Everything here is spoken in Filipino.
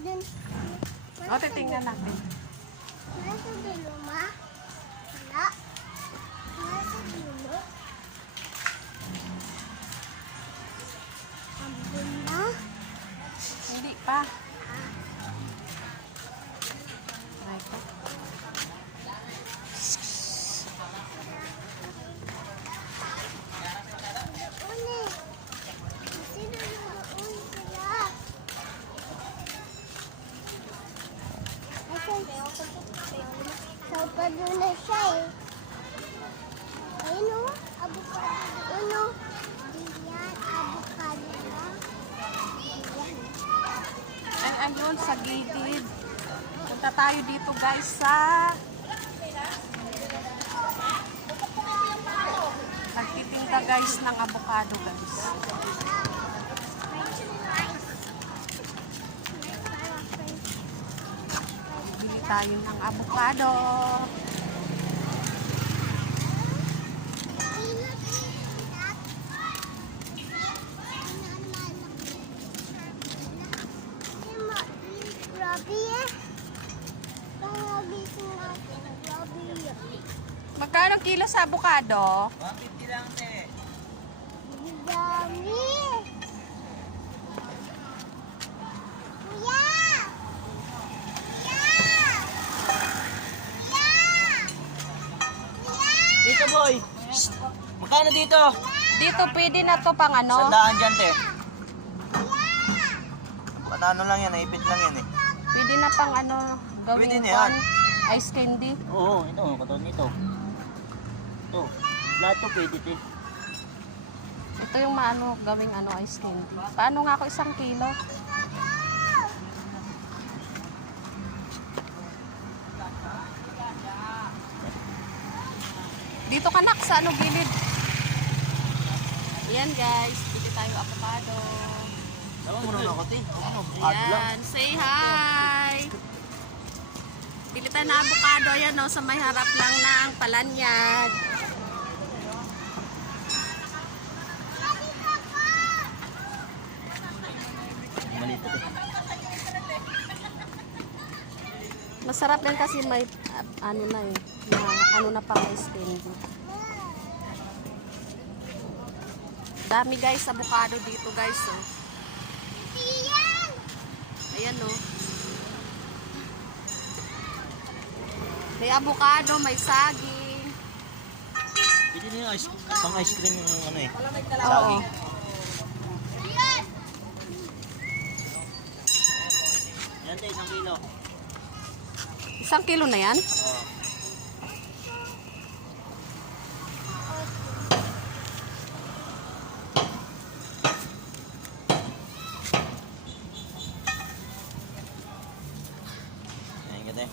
dun. O, titingnan natin. Nasa dulo, ma? Wala. Nasa dulo. Ambun na. Hindi pa. Ay, pa. Doon eh. Kasi doon sila. So, pa doon na siya eh. Ayun o, avocado doon o. Diyan, avocado na. Ayun, sa gilid. Punta tayo dito guys sa nagtitinda guys ng avocado guys. Bili tayo ng avocado. Grabe eh. Pangabisin natin. Grabe eh. Magkano kilo sa avocado? 150 lang, te. Dami. Kuya! Kuya! Kuya! Dito, boy. Magkano dito? Dito pwede na to pang ano? Sandaan dyan, te. Patano lang yan, naipit lang yan eh. Pwede na pang ano? Pwede Gawing na yan. ice candy. Oo, ito, katulad nito. Ito, lahat to pwede, te. Ito yung maano, gawing ano, ice candy. Paano nga ako 1 kilo? Dito ka nak sa ano gilid. Ayan guys, pili tayo avocado. Muna na ako, te. Ayan, say hi! Pili tayo na avocado. Ayan o, sa may harap lang ng palanyag. Malito, te. Masarap din kasi may ano na eh, na, ano na pang ice candy. Dami guys, avocado dito guys oh. Ayan oh. May avocado, may saging. Pwede na yung pang ice cream yung ano eh. Oo. Yan, te, 1 kilo. 1 kilo na yan? Oo. Ayan ka, te.